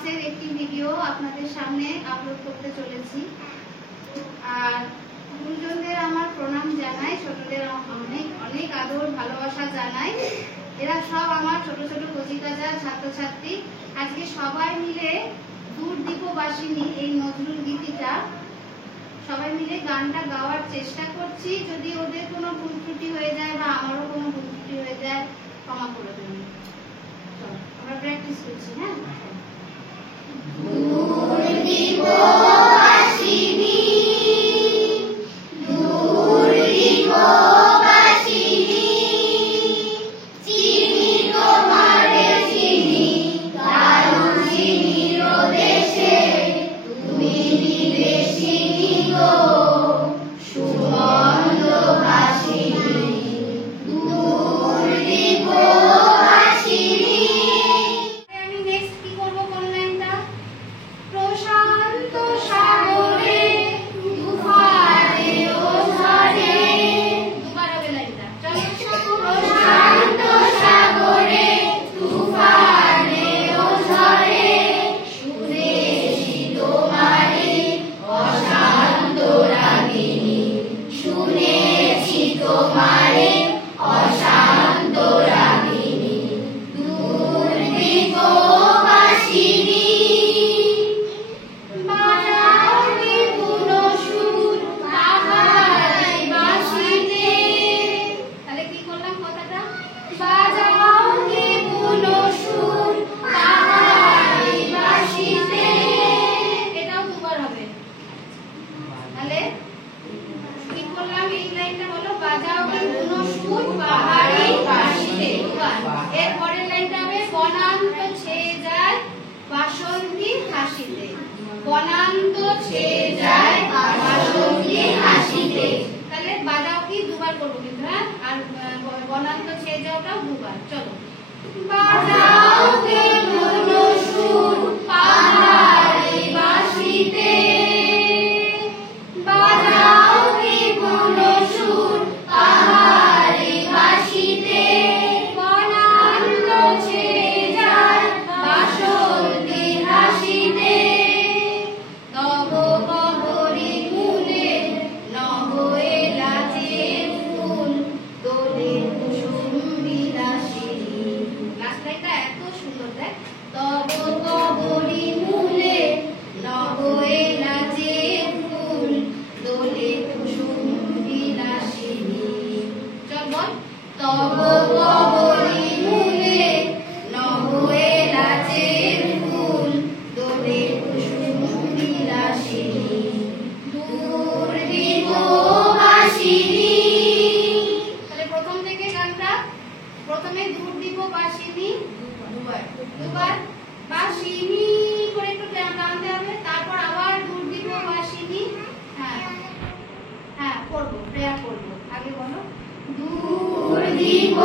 ক্লাসের একটি ভিডিও আপনাদের সামনে আপলোড করতে চলেছি। আর গুরুজনদের আমার প্রণাম জানাই, ছোটদের অনেক অনেক আদর ভালোবাসা জানাই। এরা সব আমার ছোট ছোট কচিকাঁচা ছাত্রছাত্রী। আজকে সবাই মিলে দূরদীপবাসিনী এই নজরুল গীতিটা সবাই মিলে গানটা গাওয়ার চেষ্টা করছি। যদি ওদের কোনো ভুল ত্রুটি হয়ে যায় বা আমারও কোনো ভুল ত্রুটি হয়ে যায় ক্ষমা করে দেবেন। আমরা প্র্যাকটিস করছি। হ্যাঁ, দূরদীপবাসিনী দূরদীপবাসিনী চিনি তোমারে চিনি কারণ চিনি দেশে তুমি বিদেশিনী গো সুগন্ধ ভাসিনী দূরদীপবাসিনী। আমি নেক্সট কি করব কোন লাইনটা? প্রশান্ত সাগরে তুফানে ও ঝড়ে, দুবার হবে লাইনটা। চলো, প্রশান্ত সাগরে তুফানে ও ঝড়ে শুনেছি তোমারে অশান্ত রাগিনী, শুনেছি তোমারে অশান্ত রাগিনী দূরদীপবাসিনী। বাজাও নিপুণ সুর তাহারাই বাঁশিতে। তাহলে কি করলাম কথাটা? বাজাও নিপুণ সুর তাহারাই বাঁশিতে, এটাও দুবার হবে। তাহলে কি করলাম? এই লাইনটা হলো বাজাও নিপুণ সুর পাহাড়ি বাঁশিতে, দুবার। এর পরের লাইনটা হবে বনান্ত ছেয়ে যায় বাসন্তী হাসিতে, বনান্ত ছেয়ে যায় বাসন্তী হাসিতে। তাহলে বাজাও কি দুবার করবো কিন্তু, হ্যাঁ, আর বনান্ত ছেয়ে যাওয়াটাও দুবার। চলো, বাজাও নিপুণ সুর পাহাড়ি বাঁশিতে, বাজাও নিপুণ সুর পাহাড়ি বাঁশিতে বনান্ত ছেয়ে যায় বাসন্তী হাসিতে। তব কবরী মূলে নব এলাচের ফুল দোলে কুসুম বিলাসিনী। লাস্ট লাইনটা এত সুন্দর, দেখ। তব কবরী মূলে নব এলাচের ফুল দোলে কুসুম বিলাসিনী। চল বল, তব কবরী মূলে নব এলাচের ফুল দোলে কুসুম বিলাসিনী দূরদীপবাসিনী। তাহলে প্রথম থেকে গানটা, প্রথমে দূরদীপবাসিনী দুবার দুবার, বাসিনী করে একটু টানতে হবে, তারপর আবার দূরদীপবাসিনী। হ্যাঁ হ্যাঁ, করবো, প্রেয়ার করবো। আগে বলো, দূরদীপ